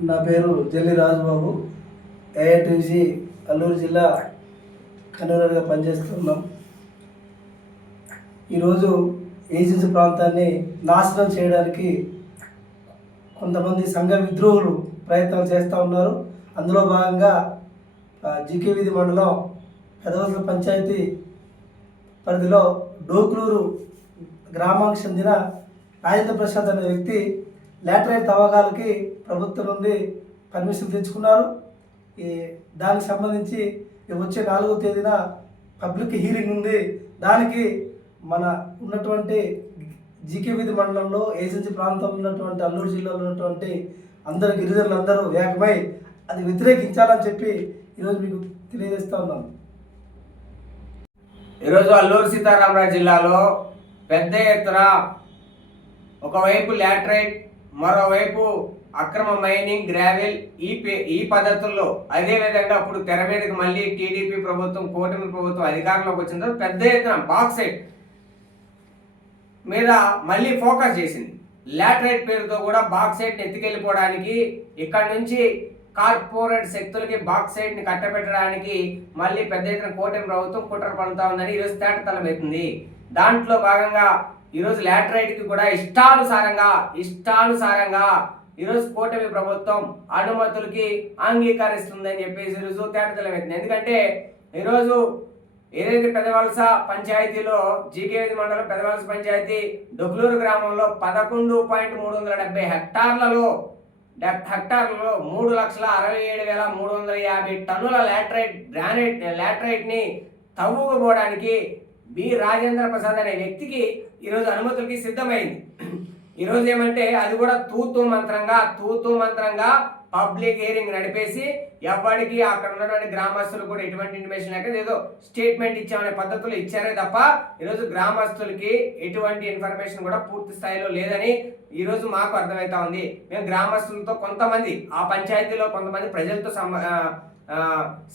నా పేరు జల్లి రాజుబాబు. ఏఐటీసీ అల్లూరు జిల్లా కన్వీనర్గా పనిచేస్తున్నాం. ఈరోజు ఏజెన్సీ ప్రాంతాన్ని నాశనం చేయడానికి కొంతమంది సంఘ విద్రోహులు ప్రయత్నాలు చేస్తూ ఉన్నారు. అందులో భాగంగా జీకే వీధి మండలం పెదవలస పంచాయతీ పరిధిలో డోక్లూరు గ్రామానికి చెందిన రాజేంద్ర ప్రసాద్ అనే వ్యక్తి లాటరైట్ తవ్వకాలకి ప్రభుత్వం నుండి పర్మిషన్ తెచ్చుకున్నారు. దానికి సంబంధించి వచ్చే 4వ తేదీన పబ్లిక్ హీరింగ్ ఉంది. దానికి మన ఉన్నటువంటి జీకే వీధి మండలంలో ఏజెన్సీ ప్రాంతంలో ఉన్నటువంటి అల్లూరు జిల్లాలో ఉన్నటువంటి అందరు గిరిజనులందరూ ఏకమై అది వ్యతిరేకించాలని చెప్పి ఈరోజు మీకు తెలియజేస్తా ఉన్నాను. ఈరోజు అల్లూరు సీతారామరాజు జిల్లాలో పెద్ద ఎత్తున ఒకవైపు లాటరైట్, మరోవైపు అక్రమ మైనింగ్, గ్రావెల్ ఈ పద్ధతుల్లో, అదేవిధంగా ఇప్పుడు తెర మీదకి మళ్ళీ టీడీపీ ప్రభుత్వం, కూటమి ప్రభుత్వం అధికారంలోకి వచ్చిన తర్వాత పెద్ద ఎత్తున బాక్సైట్ మీద మళ్ళీ ఫోకస్ చేసింది. లాటరైట్ పేరుతో కూడా బాక్సైట్ని ఎత్తుకెళ్ళిపోవడానికి, ఇక్కడ నుంచి కార్పొరేట్ శక్తులకి బాక్సైట్ని కట్టబెట్టడానికి మళ్ళీ పెద్ద ఎత్తున కూటమి ప్రభుత్వం కుట్ర పడుతూ ఉందని ఈరోజు తేటతలమవుతుంది. దాంట్లో భాగంగా ఈరోజు లాటరైట్కి కూడా ఇష్టానుసారంగా ఈరోజు కూటమి ప్రభుత్వం అనుమతులకి అంగీకరిస్తుందని చెప్పేసి ఈరోజు తేటతలమవుతుంది. ఎందుకంటే ఈరోజు ఏదైతే పెదవలస పంచాయతీలో జీకేవి మండలం పెదవలస పంచాయతీ డొక్లూరు గ్రామంలో 11.370 హెక్టార్లలో 3,67,350 టన్నుల లాటరైట్ని తవ్వుకుపోవడానికి బి రాజేంద్ర ప్రసాద్ అనే వ్యక్తికి ఈరోజు అనుమతులకి సిద్ధమైంది. ఈరోజు ఏమంటే అది కూడా తూతూ మంత్రంగా పబ్లిక్ హియరింగ్ నడిపేసి ఎవరికి అక్కడ ఉన్నటువంటి గ్రామస్తులు కూడా ఎటువంటి ఇన్ఫర్మేషన్ లేక ఏదో స్టేట్మెంట్ ఇచ్చామనే పద్ధతులు ఇచ్చారే తప్ప ఈరోజు గ్రామస్తులకి ఎటువంటి ఇన్ఫర్మేషన్ కూడా పూర్తి స్థాయిలో లేదని ఈరోజు మాకు అర్థమవుతా ఉంది. మేము గ్రామస్తులతో కొంతమంది ఆ పంచాయతీలో కొంతమంది ప్రజలతో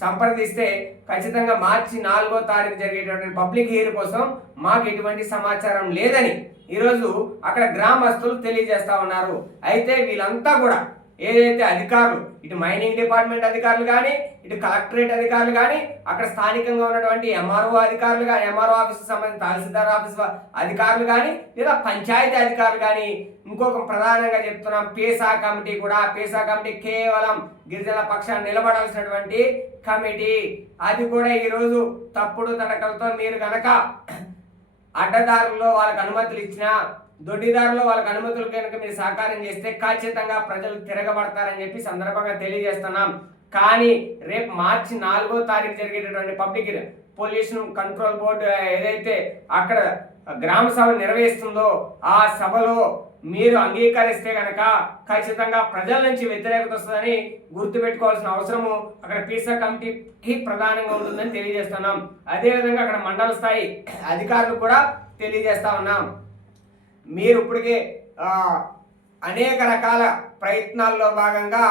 సంప్రదిస్తే ఖచ్చితంగా మార్చి 4వ తారీఖు జరిగేటటువంటి పబ్లిక్ హియరింగ్ కోసం మాకు ఎటువంటి సమాచారం లేదని ఈరోజు అక్కడ గ్రామస్తులు తెలియజేస్తా ఉన్నారు. అయితే వీళ్ళంతా కూడా ఏదైతే అధికారులు, ఇటు మైనింగ్ డిపార్ట్మెంట్ అధికారులు కానీ, ఇటు కలెక్టరేట్ అధికారులు కానీ, అక్కడ స్థానికంగా ఉన్నటువంటి ఎంఆర్ఓ అధికారులు కానీ, ఎంఆర్ఓ ఆఫీస్కి సంబంధించిన తహసీల్దార్ ఆఫీస్ అధికారులు కానీ, లేదా పంచాయతీ అధికారులు కానీ, ఇంకొక ప్రధానంగా చెప్తున్నాం పేసా కమిటీ కూడా. పేసా కమిటీ కేవలం గిరిజనుల పక్షాన్ని నిలబడాల్సినటువంటి కమిటీ. అది కూడా ఈరోజు తప్పుడు తడకలతో మీరు కనుక అడ్డదారుల్లో వాళ్ళకి అనుమతులు ఇచ్చినా, దొడ్డిదారులో వాళ్ళకి అనుమతులు కనుక మీరు సహకారం చేస్తే ఖచ్చితంగా ప్రజలు తిరగబడతారని చెప్పి సందర్భంగా తెలియజేస్తున్నాం. కానీ రేపు మార్చి 4వ తారీఖు జరిగేటటువంటి పబ్లిక్ పొల్యూషన్ కంట్రోల్ బోర్డు ఏదైతే అక్కడ గ్రామ సభ నిర్వహిస్తుందో ఆ సభలో మీరు అంగీకరిస్తే కనుక ఖచ్చితంగా ప్రజల నుంచి వ్యతిరేకత వస్తుందని గుర్తుపెట్టుకోవాల్సిన అవసరము అక్కడ పీసా కమిటీకి ప్రధానంగా ఉంటుందని తెలియజేస్తున్నాం. అదేవిధంగా అక్కడ మండల స్థాయి అధికారులు కూడా తెలియజేస్తా ఉన్నాం. మీరు ఇప్పటికే అనేక రకాల ప్రయత్నాల్లో భాగంగా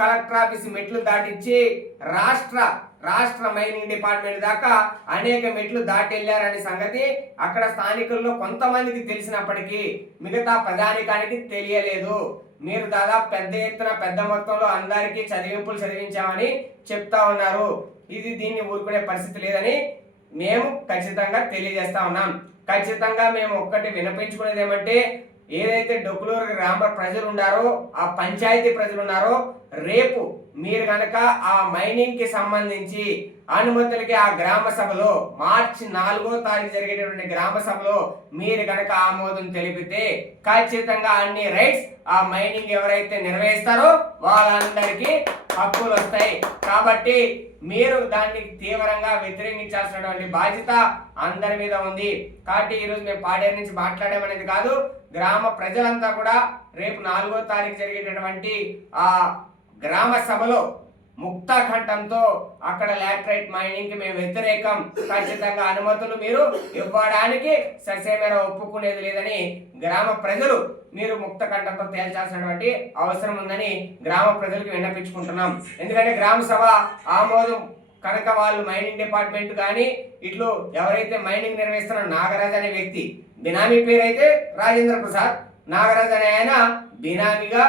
కలెక్టర్ ఆఫీస్ మెట్లు దాటించి రాష్ట్ర మైనింగ్ డిపార్ట్మెంట్ దాకా అనేక మెట్లు దాటి వెళ్ళారనే సంగతి అక్కడ స్థానికుల్లో కొంతమందికి తెలిసినప్పటికీ మిగతా ప్రజానికానికి తెలియలేదు. మీరు దాదాపు పెద్ద ఎత్తున పెద్ద మొత్తంలో అందరికీ చదివింపులు చదివించామని చెప్తా ఉన్నారు. దీన్ని ఊరుకునే పరిస్థితి లేదని మేము ఖచ్చితంగా తెలియజేస్తా ఉన్నాం. ఖచ్చితంగా మేము ఒక్కటి వినిపించుకునేది ఏమంటే, ఏదైతే డొక్లూరు గ్రామ ప్రజలు ఉన్నారో, ఆ పంచాయతీ ప్రజలు ఉన్నారో, రేపు మీరు కనుక ఆ మైనింగ్ కి సంబంధించి అనుమతులకి ఆ గ్రామ సభలో మార్చి 4వ తారీఖు జరిగేటటువంటి గ్రామ సభలో మీరు కనుక ఆమోదం తెలిపితే ఖచ్చితంగా అన్ని రైట్స్ ఆ మైనింగ్ ఎవరైతే నిర్వహిస్తారో వాళ్ళందరికీ హక్కులు వస్తాయి. కాబట్టి మీరు దాన్ని తీవ్రంగా వ్యతిరేకించాల్సినటువంటి బాధ్యత అందరి మీద ఉంది. కాబట్టి ఈరోజు మేము పాడేరు నుంచి మాట్లాడామనేది కాదు, గ్రామ ప్రజలంతా కూడా రేపు 4వ తారీఖు జరిగేటటువంటి ఆ గ్రామ సభలో ముక్త కంఠంతో అక్కడ లాటరైట్ మైనింగ్ కి మేము వ్యతిరేకం, ఖచ్చితంగా అనుమతులు మీరు ఇవ్వడానికి ససేమేర ఒప్పుకునేది లేదని గ్రామ ప్రజలు మీరు ముక్త కంఠంతో తేల్చాల్సినటువంటి అవసరం ఉందని గ్రామ ప్రజలకు విన్నపించుకుంటున్నాం. ఎందుకంటే గ్రామ సభ ఆమోదం కనుక వాళ్ళు మైనింగ్ డిపార్ట్మెంట్ కానీ ఇట్లు ఎవరైతే మైనింగ్ నిర్వహిస్తున్న నాగరాజ్ అనే వ్యక్తి, బినామీ పేరు అయితే రాజేంద్ర ప్రసాద్, నాగరాజ్ అనే ఆయన బినామీగా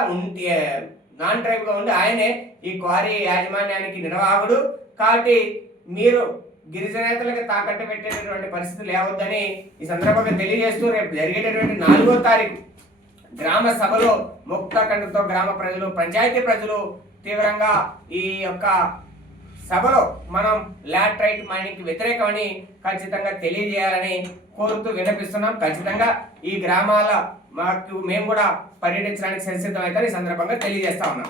నాన్ ట్రైబ్గా ఉండి ఆయనే ఈ క్వారీ యాజమాన్యానికి నిర్వాహకుడు. కాబట్టి మీరు గిరిజనేతలకు తాకట్టు పెట్టేటటువంటి పరిస్థితి లేవద్దని ఈ సందర్భంగా తెలియజేస్తూ రేపు జరిగేటటువంటి 4వ తారీఖు గ్రామ సభలో ముక్తకంఠంతో గ్రామ ప్రజలు, పంచాయతీ ప్రజలు తీవ్రంగా ఈ యొక్క సభలో మనం లాటరైట్ మైనింగ్కి వ్యతిరేకమని ఖచ్చితంగా తెలియజేయాలని కోరుతూ విన్నపిస్తున్నాం. ఖచ్చితంగా ఈ గ్రామాల మేము కూడా పర్యటించడానికి సంసిద్ధం అయితే ఈ సందర్భంగా తెలియజేస్తా ఉన్నాం.